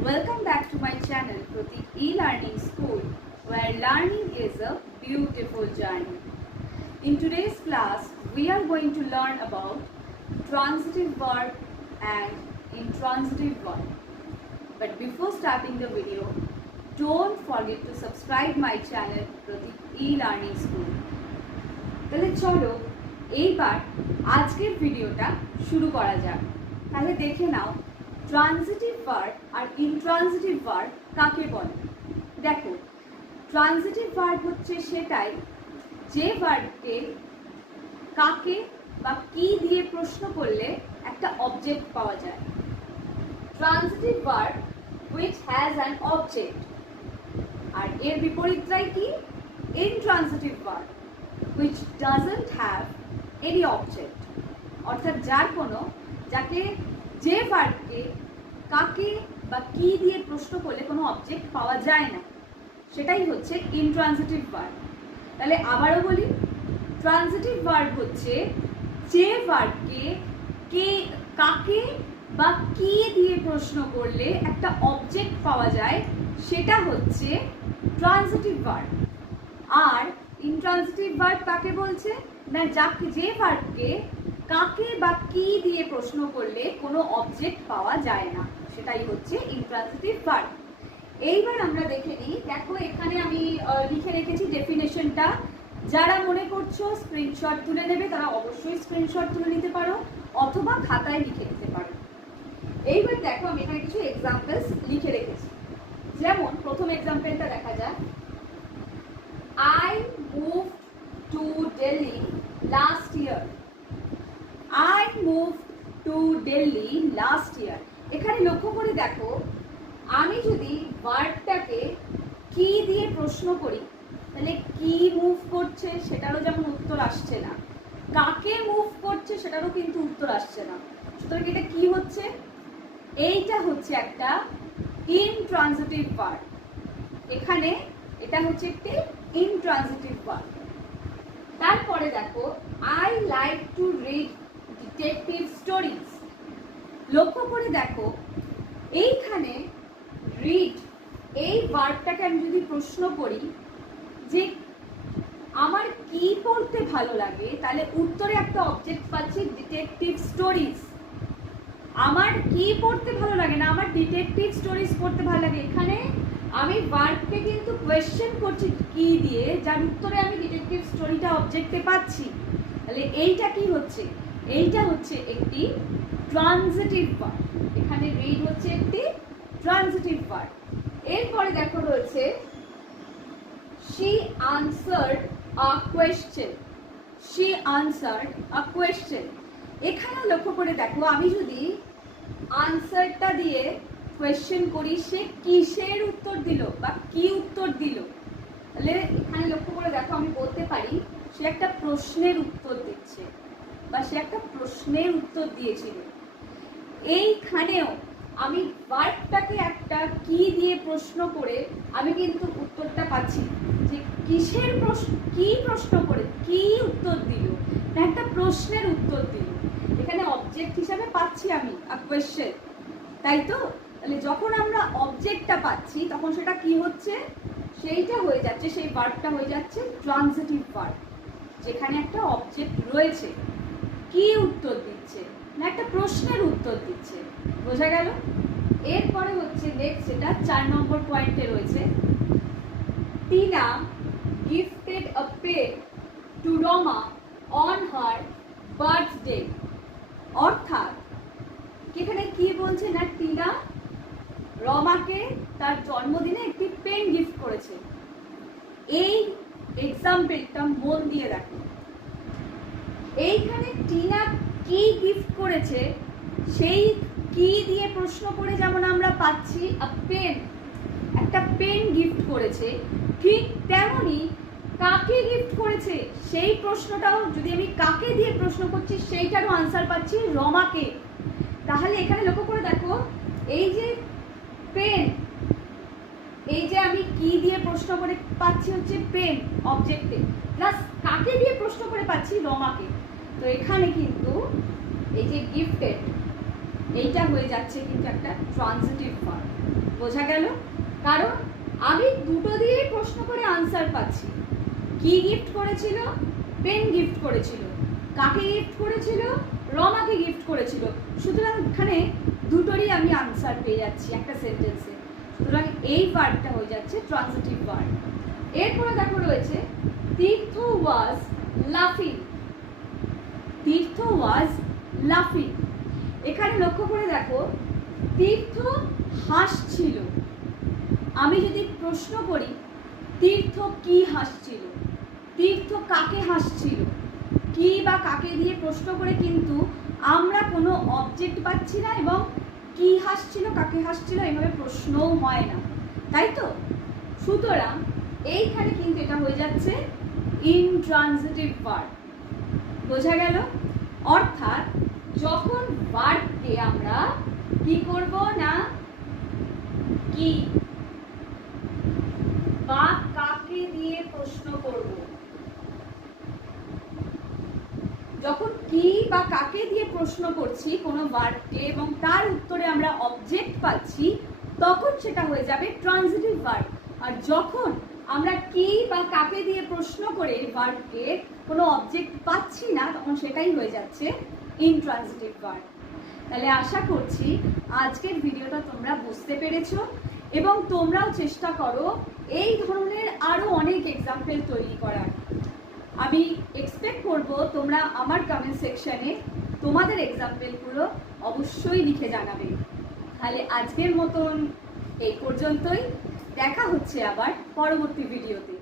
Welcome back to my channel Pratik E-Learning School, where learning is a beautiful journey. In today's class, we are going to learn about transitive verb and intransitive verb. But before starting the video, don't forget to subscribe my channel Pratik E-Learning School. তাহলে চলো এইবার আজকের ভিডিওটা শুরু করা যাক। তাহলে দেখে নাও ট্রানজিটিভ ভার্ব আর ইনট্রানজিটিভ ভার্ব কাকে বলে। দেখো, ট্রানজিটিভ ভার্ব হচ্ছে সেটাই যে ভার্বকে কাকে বা কি দিয়ে প্রশ্ন করলে একটা অবজেক্ট পাওয়া যায়। Transitive verb which has an object, আর এর বিপরীতটাই কি? Intransitive verb which doesn't have any object, অর্থাৎ যাকে যে ভার্বকে কাকে বা কি দিয়ে প্রশ্ন করলে কোনো অবজেক্ট পাওয়া যায় না, সেটাই হচ্ছে ইনট্রানজিটিভ ভার্ব। তাহলে আবারও বলি, ট্রানজিটিভ ভার্ব হচ্ছে যে ভার্বকে কাকে বা কি দিয়ে প্রশ্ন করলে একটা অবজেক্ট পাওয়া যায়, সেটা হচ্ছে ট্রানজিটিভ ভার্ব। আর ইনট্রানজিটিভ ভার্ব কাকে বলছে না? যে ভার্বকে কাকে বা কি দিয়ে প্রশ্ন করলে কোনো অবজেক্ট পাওয়া যায় না, সেটাই হচ্ছে ইনট্রানজিটিভ ভার্ব। এইবার আমরা দেখে নিই। দেখো, এখানে আমি লিখে রেখেছি ডেফিনেশনটা। যারা মনে করছো স্ক্রিনশট তুলে নেবে তারা অবশ্যই স্ক্রিনশট তুলে নিতে পারো, অথবা খাতায় লিখে নিতে পারো। এইবার দেখো, আমি এখানে কিছু এক্সাম্পলস লিখে রেখেছি। যেমন প্রথম এক্সাম্পলটা দেখা যাক। I moved to Delhi last year. I moved to Delhi last year. এখানে লক্ষ্য করে দেখো, আমি যদি ভার্বটাকে কি দিয়ে প্রশ্ন করি, তাহলে কি মুভ করছে সেটারও যেমন উত্তর আসছে না, কাকে মুভ করছে সেটারও কিন্তু উত্তর আসছে না। সুতরাং এটা কি হচ্ছে? এইটা হচ্ছে একটা ইনট্রানজিটিভ ভার্ব। এখানে এটা হচ্ছে একটি ইনট্রানজিটিভ ভার্ব। তারপরে দেখো, I like to read detective stories. লক্ষ্য করে দেখো, এইখানে রিড এই ভার্বটাকে আমি যদি প্রশ্ন করি যে আমার কি পড়তে ভালো লাগে, তাহলে উত্তরে একটা অবজেক্ট পাচ্ছি ডিটেকটিভ স্টোরিজ। আমার কি পড়তে ভালো লাগে না, আমার ডিটেকটিভ স্টোরিজ পড়তে ভালো লাগে। এখানে আমি ভার্বকে কিন্তু কোয়েশ্চেন করছি কি দিয়ে, যার উত্তরে আমি ডিটেকটিভ স্টোরিটা অবজেক্টে পাচ্ছি। তাহলে এইটা কি হচ্ছে? এইটা হচ্ছে একটি ট্রানজিটিভ ভার্ব। এখানে রিড হচ্ছে একটি ট্রানজিটিভ ভার্ব। এরপরে দেখো রয়েছে she answered a question. she answered a question. এখানে লক্ষ্য করে দেখো, আমি যদি আনসারটা দিয়ে কোয়েশ্চেন করি, সে কিসের উত্তর দিল বা কি উত্তর দিল, তাহলে এখানে লক্ষ্য করে দেখো আমি বলতে পারি সে একটা প্রশ্নের উত্তর দিচ্ছে বা সে একটা প্রশ্নের উত্তর দিয়েছিল। এইখানেও আমি ভার্বটাকে একটা কি দিয়ে প্রশ্ন করে আমি কিন্তু উত্তরটা পাচ্ছি যে কিসের প্রশ্ন, কি প্রশ্ন করে কি উত্তর দিল, না একটা প্রশ্নের উত্তর দিল। এখানে অবজেক্ট হিসাবে পাচ্ছি আমি কোয়েশ্চেন, তাই তো? তাহলে যখন আমরা অবজেক্টটা পাচ্ছি তখন সেটা কি হচ্ছে? সেইটা হয়ে যাচ্ছে, সেই ভার্বটা হয়ে যাচ্ছে ট্রানজিটিভ ভার্ব, যেখানে একটা অবজেক্ট রয়েছে, কি উত্তর দিচ্ছে না একটা প্রশ্নের উত্তর দিচ্ছে। বোঝা গেল? এরপরে হচ্ছে নেক্সট, যেটা 4 নম্বর পয়েন্টে রয়েছে, Tina gifted a pen to Rama on her birthday. অর্থাৎ এখানে কি বলছে না, টিনা রমাকে তার জন্মদিনে একটি পেন গিফট করেছে। এই এক্সাম্পলটা মন দিয়ে দেখো, এইখানে টিনা কি গিফট করেছে, সেই কি দিয়ে প্রশ্ন করে যেমন আমরা পাচ্ছি পেন, একটা পেন গিফট করেছে, ঠিক তেমনি কাকে গিফট করেছে সেই প্রশ্নটাও যদি আমি কাকে দিয়ে প্রশ্ন করছি, সেইটারও আনসার পাচ্ছি রমাকে। তাহলে এখানে লক্ষ্য করে দেখো, এই যে পেন, এই যে আমি কি দিয়ে প্রশ্ন করে পাচ্ছি হচ্ছে পেন অবজেক্টে, প্লাস কাকে দিয়ে প্রশ্ন করে পাচ্ছি রমাকে। তো এখানে কিন্তু এই যে গিফটেড, এইটা হয়ে যাচ্ছে কিন্তু একটা ট্রানজিটিভ ভার্ব। বোঝা গেল? কারণ আমি দুটো দিয়েই প্রশ্ন করে আনসার পাচ্ছি। কি গিফট করেছিল? পেন গিফট করেছিল। কাকে গিফট করেছিল? রমাকে গিফট করেছিল। সুতরাং এখানে দুটোরই আমি আনসার পেয়ে যাচ্ছি একটা সেন্টেন্সে। সুতরাং এই ভার্বটা হয়ে যাচ্ছে ট্রান্সিটিভ ভার্ব। এরপরে দেখো রয়েছে তীর্থ ওয়াজ লাফিং। তীর্থ ওয়াজ লাফিং। এখানে লক্ষ্য করে দেখো তীর্থ হাসছিল। আমি যদি প্রশ্ন করি তীর্থ কি হাসছিল, তীর্থ কাকে হাসছিল, কি বা কাকে দিয়ে প্রশ্ন করে কিন্তু আমরা কোনো অবজেক্ট পাচ্ছি না এবং কি হাসছিল কাকে হাসছিল এভাবে প্রশ্নও হয় না, তাই তো? সুতরাং এইখানে কিন্তু এটা হয়ে যাচ্ছে ইনট্রানজিটিভ ভার্ব। বোঝা গেল? অর্থাৎ যখন ভার্বকে আমরা কি করব না কি বা কাকে দিয়ে প্রশ্ন করব, যখন কি বা কাকে দিয়ে প্রশ্ন করছি কোনো ভার্বকে এবং তার উত্তরে আমরা অবজেক্ট পাচ্ছি তখন সেটা হয়ে যাবে ট্রান্সিটিভ ভার্ব। আর যখন আমরা কি বা কাকে দিয়ে প্রশ্ন করে ভার্বকে কোনো অবজেক্ট পাচ্ছি না তখন সেটাই হয়ে যাচ্ছে ইনট্রান্সিটিভ ভার্ব। তাহলে আশা করছি আজকের ভিডিওটা তোমরা বুঝতে পেরেছো এবং তোমরাও চেষ্টা করো এই ধরনের আরো অনেক এক্সাম্পল তৈরি করার। আমি এক্সপেক্ট করব তোমরা আমার কমেন্ট সেকশনে তোমাদের এক্সাম্পলগুলো অবশ্যই লিখে জানাবে। তাহলে আজকের মতন এই পর্যন্তই, দেখা হচ্ছে আবার পরবর্তী ভিডিওতে।